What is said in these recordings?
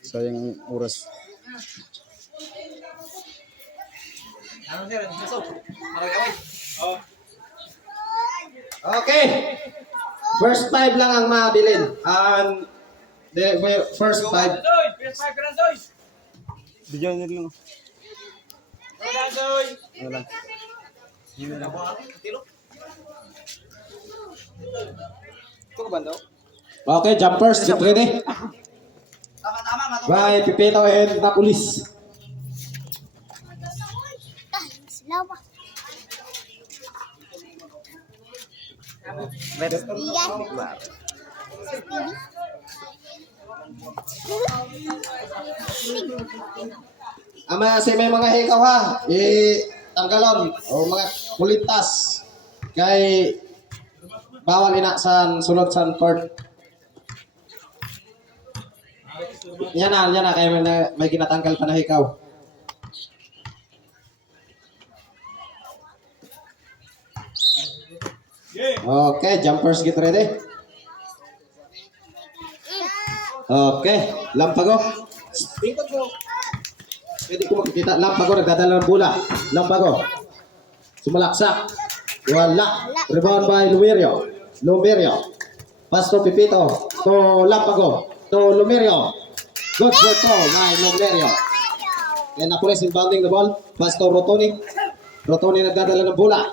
Sayang ang oras. Okay. First 5 lang ang mabilin. The first 5. Bigyan nyo lang. Ano lang. Okay, jumpers, get ready. Bye, Pipito and Napolis. Lawa. Sa may mga hikaw ha, tanggalon o mga kulitas kay bawal ina sa sunod sa court. Yan na kay may ginatanggal pa na hikaw. Okay, jumpers get ready. Okay, lampago. Pwede ko makikita. Lampago, nagdadala ng bola. Lampago. Sumalaksak. Wala. Rebound by Lumerio. Lumerio. Pass to Pipito. To Lampago. To Lumerio. Good for to by Lumerio. And Napoles inbounding the ball. Pass to Rotoni. Rotoni nagdadala ng bola.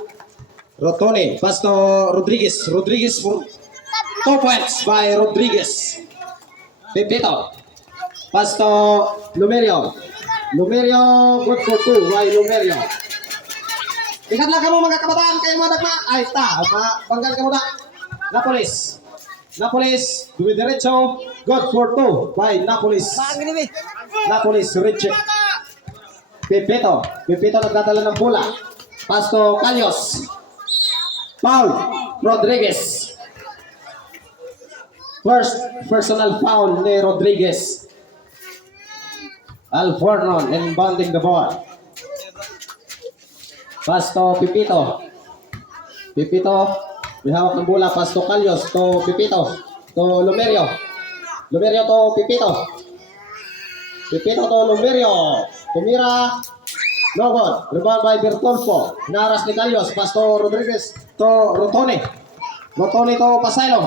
Rotoni. Pass to Rodriguez. Rodriguez for 2 points by Rodriguez. Pipito. Pass to Lumerio. Lumerio, good for 2 by Lumerio. Ingat lang kamu mga kabataan kayo mga dagma. Ay, banggal ka muna. Napolis. Napolis, dumidiretso. Good for 2 by Napolis. Napolis, reject. Pipito. Pipito nagdadala ng bola. Pass to Calyos. Foul. Rodriguez. First personal foul ni Rodriguez. Alfornon inbounding the ball. Pass to Pipito. Pipito, may hawak ng bola. Pass to Calyos, to Pipito, to Lumerio. Lumerio to Pipito. Pipito to Lumerio. Tumira. No good. Rebound by Bertolfo. Hinaras ni Calyos. Pass to Rodriguez, to Rotone. Rotone to Pasaylo.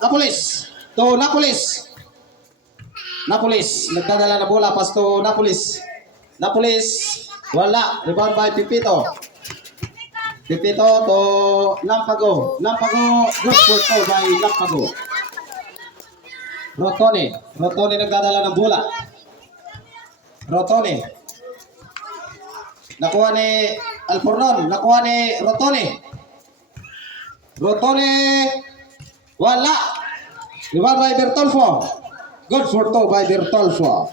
Napolis. To Napolis. Napolis, nagdadala na bola, pass to Napolis. Napolis, wala. Rebound by Pipito. Pipito to Lampago. Lampago, good for 2 by Lampago. Rotone. Rotone nagdadala ng bola. Rotone. Nakuha ni Alfornon. Nakuha ni Rotone. Rotone, wala. Rebound by Bertolfo. Good for 2 by Bertolfo.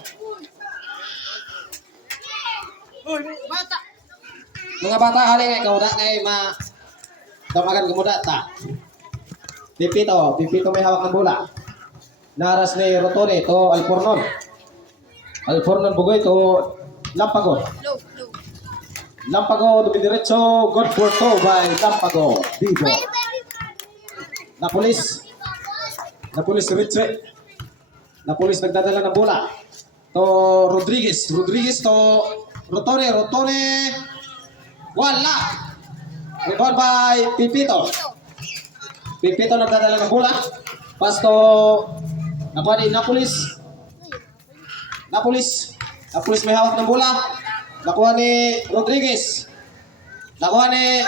Mga bata, halika ikaw na kay damagan ka muna ta. Pipito may hawak ng bola. Naras ni Rotone to Alfornon. Alfornon bugoy to Lampago. Lampago dumidiretso. Good for 2 by Lampago. Vivo. Napolis. Napolis retreat. Napolis nagdadala ng bola. To Rodriguez. Rodriguez to Rotone. Rotone. Wala. Rebound by Pipito. Pipito nagdadala ng bola. Pass to nakuha ni Napolis. Napolis. Napolis may hawak ng bola. Nakuha ni Rodriguez. Nakuha ni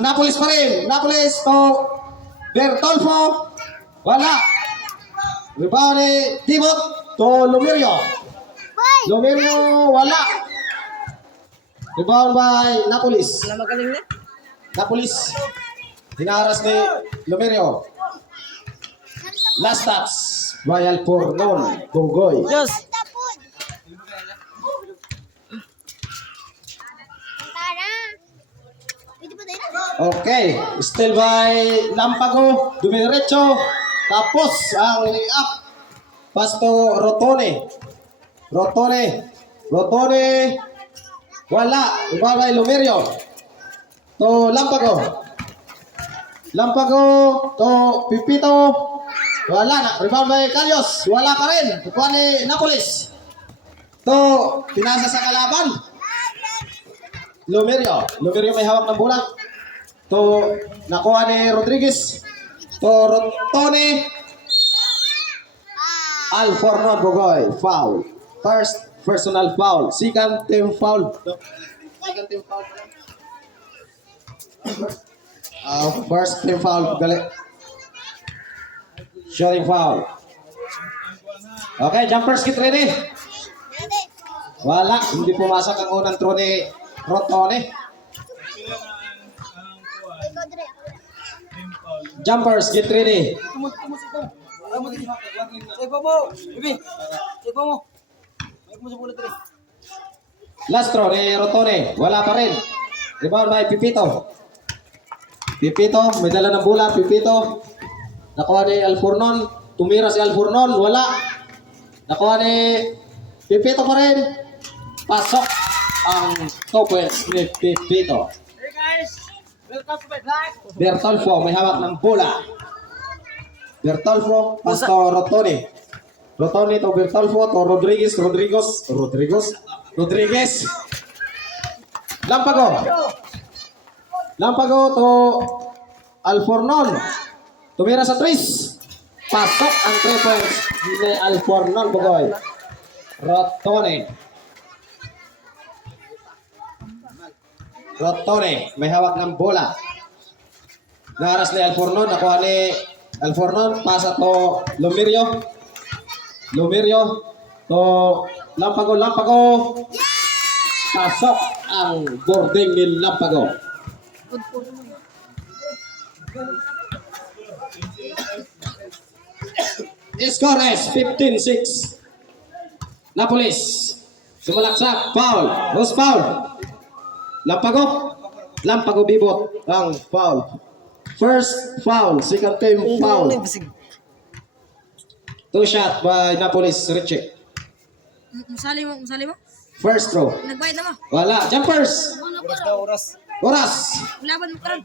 Napolis pa rin. Napolis to Bertolfo. Wala. Rebound ni Timot to Lumerio. Lumerio, wala. Rebound by Napolis. Napolis. Hinaras ni Lumerio. Last touch by Alfornon. Bugoy. Yes. Okay. Still by Lampago. Dumiretso. Tapos ang lay-up. Pass to Rotone. Rotone. Rotone. Wala. Rebound by Lumerio. To Lampago. Lampago to Pipito. Wala na. Rebound by Calios. Wala pa rin. Kukuha ni Napolis. To, pinasa sa kalaban. Lumerio. Lumerio may hawak ng bola. To, nakuha ni Rodriguez. To, Tony. Alforno Bogoy. Foul. First personal foul. Second team foul. Second team foul. First team foul. Galing. Shooting foul. Okay, jumpers get ready. Wala, hindi pumasok ang unang throw ni Rotone. Jumpers get ready. Last throw ni Rotone. Wala pa rin. Rebound by Pipito. Pipito, may dala ng bola. Pipito. Nakuha ni Alfornon. Tumira si Alfornon. Wala. Nakuha ni Pipito pa rin. Pasok ang 2 points ni Pipito. Hey guys, welcome to my vlog. Bertolfo may hawak ng bola. Bertolfo, pasto Rotone. Rotone to Bertolfo to Rodriguez. Lampago to Alfornon. Tumira sa 3. Pasok ang 3 points ni Alfornon Bogoy. Rotone may hawak ng bola. Naras ni Alfornon, nakuha ni Alfornon, pasa to Lumerio to Lampago. Pasok ang boarding ni Lampago. Score is 15-6. Napolis. Sumalaksak. Foul. Who's foul? Lampago bibot ang foul. First foul. Second team foul. 2 shot by Napolis. Richie. Musali mo? First throw. Nagbayad na mo? Wala. Jumpers. Oras. Laban mo karon.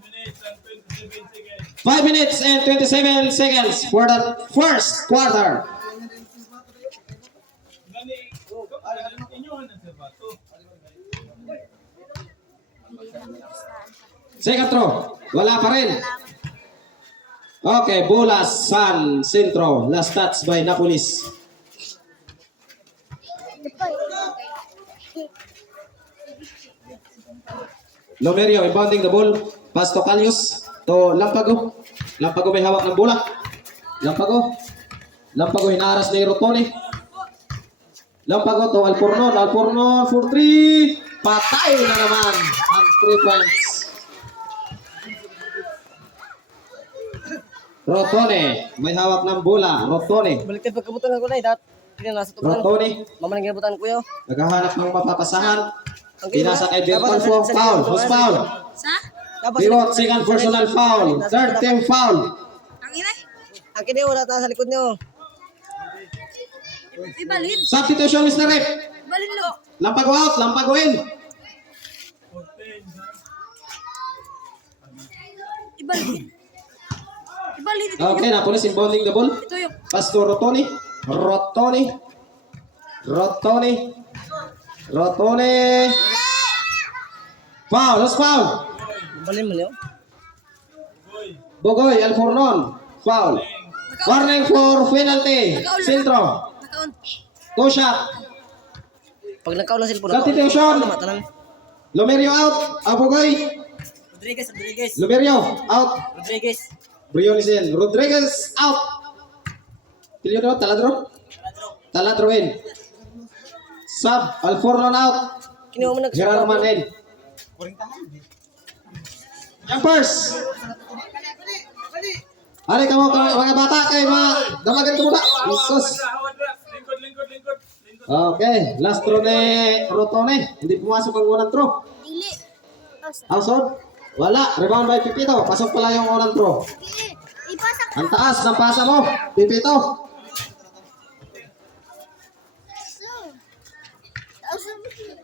5 minutes and 27 seconds for the first quarter. Second throw. Wala pa rin. Okay, bola San Centro. Last touch by Napolis. Lomerio inbounding the ball. Pass to Calios. To Lampago. Lampago may hawak ng bola. Lampago hinaras ni Rotone. Lampago to Alfornon for 3. Patay na naman ang 3 points. Rotone may hawak ng bola. Rotone. Baliktad pagkabutan ko na nasa tubuhan. Rotone Mama nang ginabutan ko yo. naghahanap ng mapapasahan. Pinasa kay Bertolfo. Foul. Who's foul? Sa? Pivot, second personal foul. Third team foul. Ang ina? Ang kini wala ta sa likod niyo. Ibalhin. Substitution, Mr. Rep. Balhin lo. Lampago out, Lampago in. Ibalhin ito. Okay, Napolis inbounding the ball. Ito yung. Pass to Rotone. Foul, who's foul? Balin mo niyo. Bogoy, Alfornon. Foul. Warning for penalty. Centro. Nakaon. 2 shot. Pag nagkaw ng cellphone Substitution. matanan. Lomerio out. Bogoy. Rodriguez. Lomerio out. Briones in. Rodriguez out. Pilyo Taladro in. Sub. Alfornon out. Kini mo nag Gerarman in. Jumpers. Hari kamu mga bata kay mga damagan ko muna. Jesus. Okay, last throw ni Rotone. Hindi pumasok ang unang throw. Dili. Outside. Wala. Rebound by Pipito. Pasok pala yung unang throw. Dili. Ipasak. Ang taas ng pasa mo, Pipito.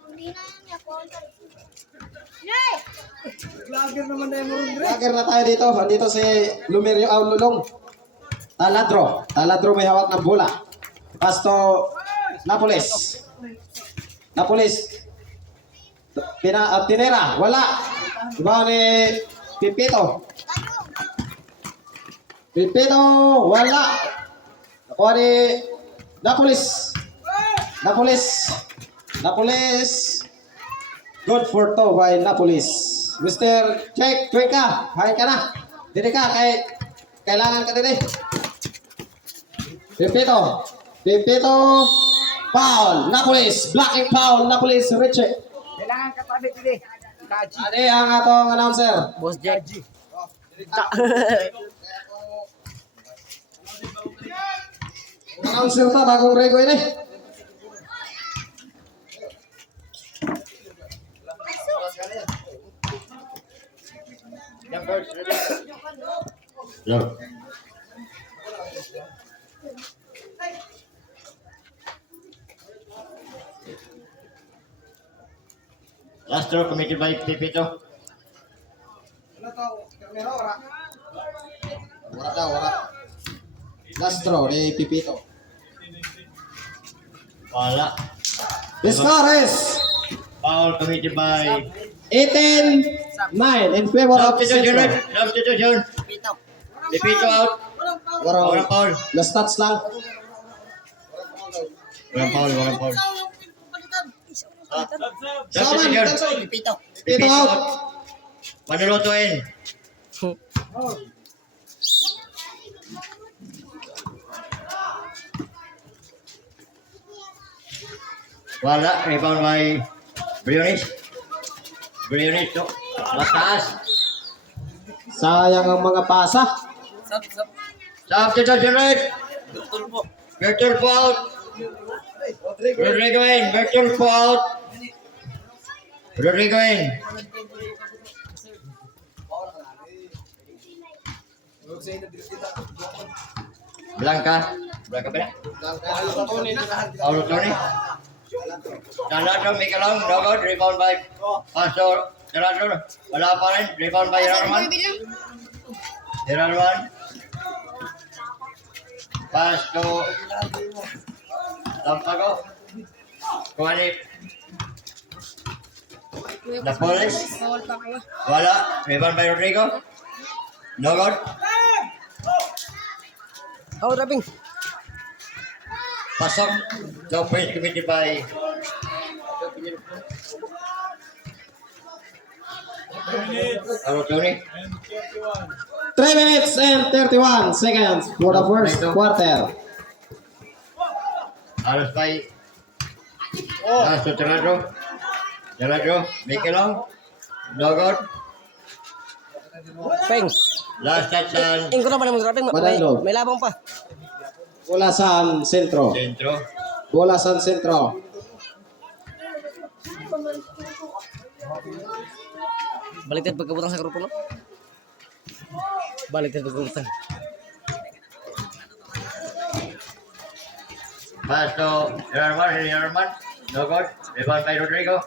Hindi na niya po. Nay! Lager na tayo dito. Andito si Lumerio Aululong. Taladro. Taladro may hawak ng bola. Pass to Napoles. Napoles. Tinera. Wala. Iba ni Pipito. Pipito. Wala. Nakuha ni Napoles. Napoles. Good for two by Napoles. Mr. Check, tuwing ka. Hain ka na. Dili ka, kailangan ka din eh. Pipito. Foul. Napoles. Blocking foul. Napoles. Richie. Kailangan katabi dili. Kaji. Ano ang atong announcer? Boss Jack. Announcer ta, bagong rego ini. Lord. Last throw committed by Pipito. Wala. Last throw ni Pipito. Wala. Discores. Foul committed by 18-9 in favor of Substitution. Central. Substitution. Pipito out. Walang Warang foul. last stats lang. Walang foul. Saman, Substitution. Pipito. Pipito out. Manulutuin. Wala. Rebound by Briones. To. Mataas. Sayang ang mga pasa. Substitution right. Bertolfo out. Rodrigo in. Bertolfo out. Rodrigo in. Blanca ba na? Auto Tony. Taladro, Mikalong, Dogod, rebound by Pastor. Taladro, wala pa rin. Rebound by Herman. Pass to Lampago. Kuhanip. Napoles. Wala. Rebound by Rodrigo. Dogod. Oh, Rabing. Pasok. So, point committed by Tony. 3 minutes and 31 seconds for the first quarter. Alas by Pass to Taladro. Mikelong. Dogod. Peng. Last touch on Ingko na pa naman Rabing. Madalo. May labang pa. Bola sa sentro. Centro. Bola sa sentro. Baliktad pagkabutan sa grupo no. Baliktad pagkabutan. Pass to Herman. Dogod. Rebound by Rodrigo.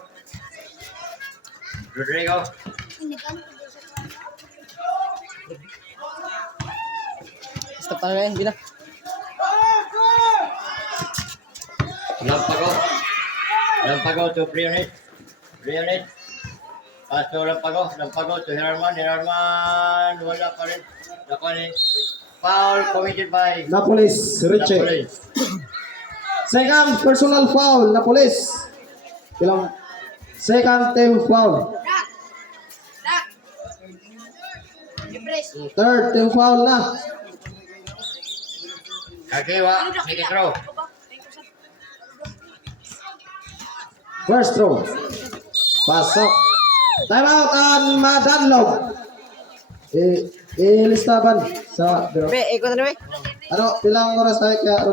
Stop tayo hindi na. Lampago to Briones. Pass to Lampago to Herman. Wala pa rin. Nakuha foul committed by Napoles, Richie. Napoles. Second personal foul, Napoles. Bilang second team foul. Third team foul na. Kakiwa, sige throw. First throw. Pasok. Time out on Madanlog. Ilistaban sa Be, ikot na be. ano, pilang oras tayo kaya